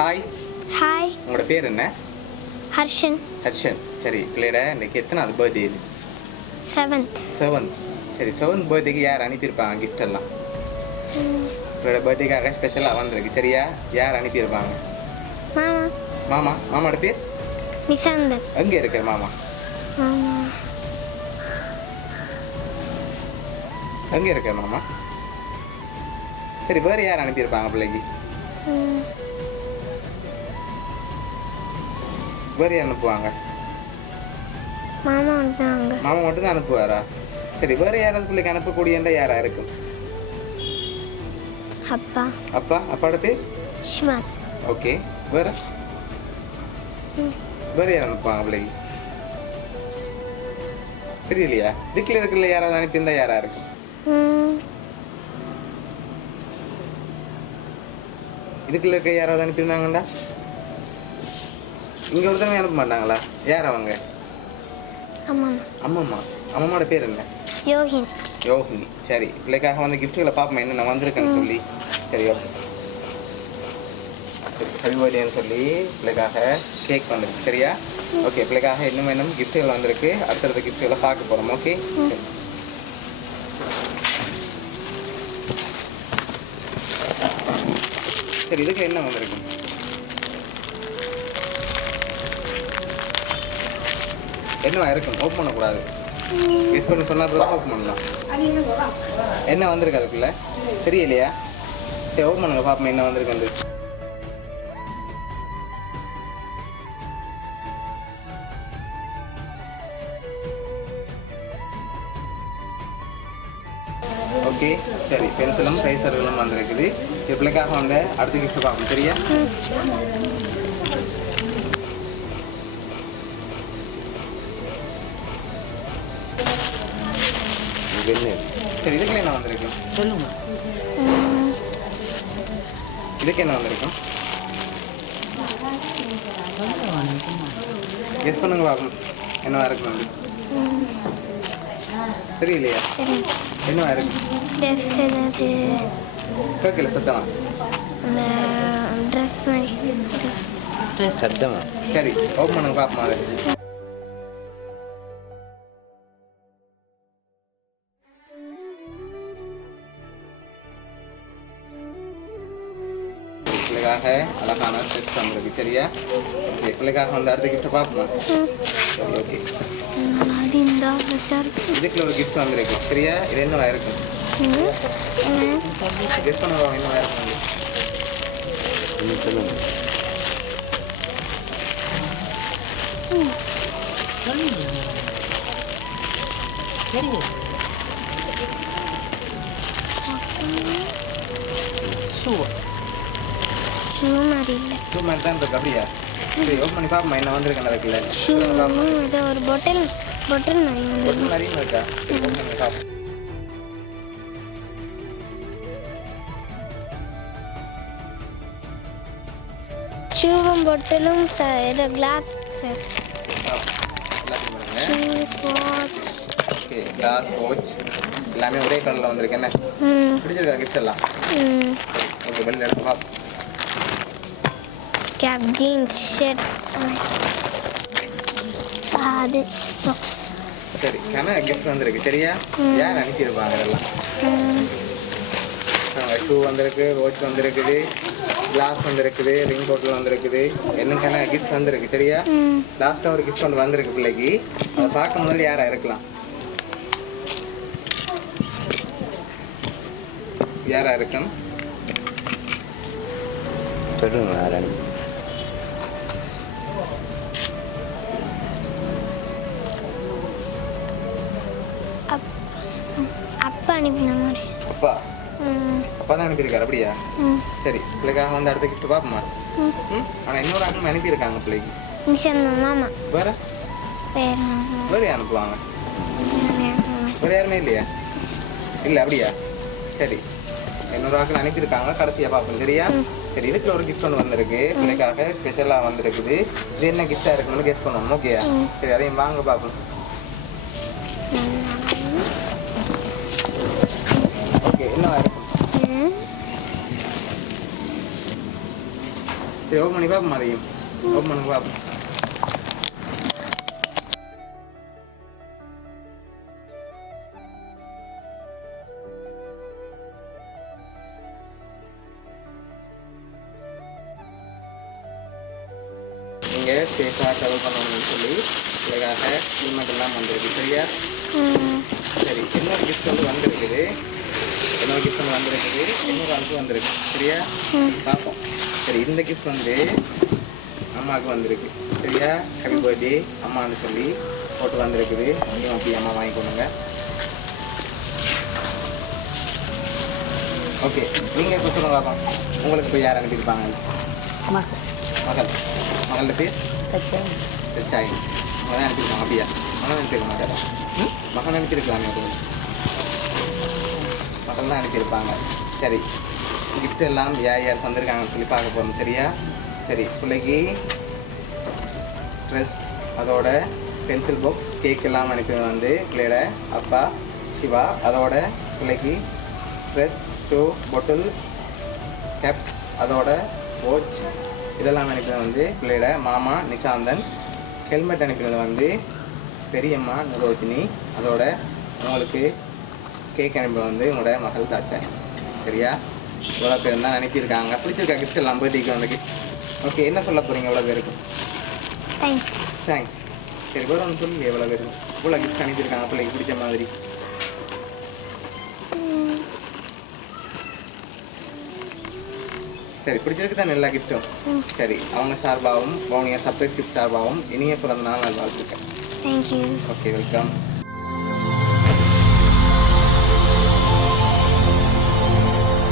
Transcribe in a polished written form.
Hi. Hi. உங்களோட பேர் என்ன? ஹர்ஷன். ஹர்ஷன். சரி, பிள்ளையோட இன்னைக்கு எத்தனாவது பர்த்டே இது? 7th. 7th. சரி, 7th பர்த்டேக்கு யார் அனுப்பியிருப்பாங்க கிஃப்ட் எல்லாம்? பிள்ளையோட பர்த்டேக்காக ஸ்பெஷலாக வந்திருக்கு. சரியா? யார் அனுப்பியிருப்பாங்க? மாமா. மாமா. மாமாவோட பேர்? நிசாந்தர். எங்கே இருக்கிற மாமா? மாமா. எங்கே இருக்கிற மாமா? சரி, வேறு யார் அனுப்பியிருப்பாங்க பிள்ளைக்கு? வேறு யார் அனுப்புவாங்க? மாமா வந்தாங்க. மாமா மட்டும் தான் அனுப்புவாரா? சரி, வேறு யாராவது பிள்ளைக்கு அனுப்பக்கூடியண்டா யாரா இருக்கும்? அப்பா. அப்பா. அப்பாவோட பேர்? சிவன். ஓகே. வேறு வேறு யார் அனுப்புவாங்க பிள்ளைக்கு? தெரியலையா? இதுக்குள்ள இருக்கிற யாராவது அனுப்பியிருந்தா யாரா இருக்கும்? இதுக்குள்ள இருக்க யாராவது அனுப்பியிருந்தாங்கண்டா? இங்கே ஒருத்தவங்க அனுப்ப மாட்டாங்களா? யார் அவங்க? அம்மா. அம்மம்மா. அம்மம்மாவோட பேர் என்ன? யோகின். யோகினி. சரி, பிள்ளைக்காக வந்து கிஃப்ட்டுகளை பார்ப்போம் என்னென்ன வந்திருக்குன்னு சொல்லி. சரி, ஓகே. சரி, ஹரிவடின்னு சொல்லி பிள்ளைக்காக கேக் வந்துருக்கு. சரியா? ஓகே, பிள்ளைக்காக இன்னும் இன்னும் கிஃப்ட்டுகள் வந்திருக்கு. அடுத்தடுத்த கிஃப்ட்டுகளை பார்க்க போகிறோம். ஓகே. சரி, இதுக்கு என்ன வந்திருக்கு? என்னவா இருக்கும்? ஓப்பன் பண்ணக்கூடாது. கெஸ் பண்ணி சொன்னா தான் ஓப்பன் பண்ணலாம். என்ன வந்திருக்கு அதுக்குள்ள? தெரியலையா? சரி, ஓப்பன் பண்ணுங்க பாப்போம் என்ன வந்திருக்கு வந்து. ஓகே. சரி, பென்சிலும் ரைசர்களும் வந்திருக்குது. இது பிள்ளைக்காக வந்து அடுத்த கிஃப்ட் பார்ப்போம். சரியா? சரி, இதுக்கு என்ன வந்திருக்கு? சொல்லுங்க. இதுக்கு என்ன வந்திருக்கும்? கெஸ் பண்ணுங்க பாப்போம் என்னவா இருக்கு வந்து. தெரியலையா? என்னவா இருக்கு? ட்ரெஸ் ஏதாவது கேட்கல சத்தமா? அந்த ட்ரெஸ் மாதிரி. சத்தமா? சரி, ஓப்பன் பண்ணுங்க பாப்போம் அது. பிள்ளைக்காக அழகான ட்ரெஸ் வந்திருக்கு. சரியா? ஓகே, பிள்ளைக்காக வந்து அடுத்த கிஃப்ட்டை பார்ப்போம். சரி, ஓகே. இதுக்குள்ள ஒரு கிஃப்ட் வந்திருக்கு. சரியா? இது என்னவா இருக்கும்? கெஸ் பண்ணுவா என்னவா இருக்கும்? சொல்லுங்க. சரிங்க. ஷூ மாதிரி இல்லை. ஷூ மாதிரி தான் இருக்கு. அப்படியா? சரி, ஓப்பன் பண்ணி பார்ப்போம் என்ன வந்திருக்கு அதுக்குள்ள. ஷூ ஏதோ ஒரு பொட்டல் மாதிரி. பொட்டல் நிறைய இருக்கா? சரி, ஓப்பன் பண்ணி பார்ப்போம். ஷூவும் பொட்டலும் ஏதோ கிளாஸ். ஓகே, கிளாஸ் வாட்ச் எல்லாமே ஒரே கலரில் வந்திருக்கு. என்ன பிடிச்சிருக்கா கிஃப்ட் எல்லாம்? ஓகே, வெளியில் எடுத்து பார்ப்போம். கேப், ஜீன்ஸ், ஷர்ட், அது சாக்ஸ். சரி, கன கிஃப்ட் வந்திருக்கு. சரியா? யார் அனுப்பியிருப்பாங்க இதெல்லாம்? ஷூ வந்திருக்கு, வாட்ச் வந்திருக்குது, கிளாஸ் வந்திருக்குது, ரிங் பாட்டில் வந்திருக்குது. என்னக்கான கிஃப்ட் வந்திருக்கு. சரியா? லாஸ்ட்டாக ஒரு கிஃப்ட் ஒன்று வந்திருக்கு பிள்ளைக்கு. அதை பார்க்க முதல்ல யாராக இருக்கலாம்? யாரா இருக்கும்? அப்பா அனுப்பின மாதிரி. அப்பா. அப்பா தான் அனுப்பியிருக்காரு. அப்படியா? சரி, பிள்ளைக்காக வந்து அடுத்த கிஃப்ட் பார்ப்போமா? ஆனால் இன்னொரு ஆளும் அனுப்பியிருக்காங்க பிள்ளைக்கு. மாமா. வேற வேறு யார் அனுப்புவாங்க? வேறு யாருமே இல்லையா? இல்லை. அப்படியா? சரி, இன்னொரு ஆட்கள் அனுப்பியிருக்காங்க. கடைசியாக பார்ப்போம். சரியா? சரி, இதுக்குள்ள ஒரு கிஃப்ட் ஒன்று வந்திருக்கு பிள்ளைக்காக ஸ்பெஷலாக வந்திருக்குது. இது என்ன கிஃப்டாக இருக்குன்னு கெஸ் பண்ணுவோம். ஓகேயா? சரி, அதையும் வாங்க பார்ப்போம். ஓகே, என்னவா இருக்கும்? சரி ஓப்பன் பண்ணி பார்ப்போம் அதையும் ஓப்பன் பண்ணி பார்ப்போம் நீங்கள் சேஃபாக ட்ராவல் பண்ணணும்னு சொல்லி இதுக்காக ஹெல்மெட் எல்லாம் வந்திருக்கு சரியா சரி இன்னொரு கிஃப்ட் வந்து வந்திருக்குது இன்னொரு ஆளுக்கு வந்திருக்கு சரியா பார்ப்போம் சரி இந்த கிஃப்ட் வந்து அம்மாவுக்கு வந்திருக்கு சரியா ஹாப்பி பர்த்டே அம்மான்னு சொல்லி போட்டு வந்திருக்குது நீயும் அப்படி அம்மா வாங்கிக்கோங்க ஓகே நீங்கள் இப்போ சொல்லுங்க பார்ப்போம் உங்களுக்கு போய் யார் அனுப்பியிருப்பாங்க மகளோட பேர் சாய் மகன் அனுப்பியிருக்காங்க அப்படியா மகன் அனுப்பியிருக்க மாட்டாரா மகன் அனுப்பியிருக்கலாமே மகள் தான் அனுப்பியிருப்பாங்க சரி கிஃப்ட் எல்லாம் யார் தந்திருக்காங்கன்னு சொல்லி பார்க்க போகிறோம் சரியா சரி பிள்ளைக்கு ட்ரெஸ் அதோட பென்சில் பாக்ஸ் கேக் எல்லாம் அனுப்பி வந்து பிள்ளையோட அப்பா சிவா அதோட பிள்ளைக்கு ட்ரெஸ் ஷூ பொட்டில் கேப் அதோட வாட்ச் இதெல்லாம் அனுப்பினது வந்து பிள்ளையோட மாமா நிஷாந்தன் ஹெல்மெட் அனுப்பினது வந்து பெரியம்மா நரோஜினி அதோட உங்களுக்கு கேக் அனுப்பினது வந்து உங்களோட மகள் தாச்சாய் சரியா இவ்வளோ பேர் தான் அனுப்பியிருக்காங்க பிடிச்சிருக்கா கிஃப்ட் எல்லாம் பர்த்டேக்கு வந்து கிஃப்ட் ஓகே என்ன சொல்ல போகிறீங்க எவ்வளோ பேருக்கு தேங்க்ஸ் சரி வேறு ஒன்று சொல்லி எவ்வளோ பேர் இவ்வளோ கிஃப்ட் அனுப்பியிருக்காங்க பிள்ளைக்கு பிடிச்ச மாதிரி சரி பிடிச்சிருக்கு தான் எல்லா கிஃப்ட்டும் சரி அவங்க சார்பாகவும் பவுனியா சர்ப்ரைஸ் கிஃப்ட் சார்பாகவும் இனிய பிறந்த நாள் நல்வாழ்த்துக்கள் தேங்க்யூ ஓகே வெல்கம்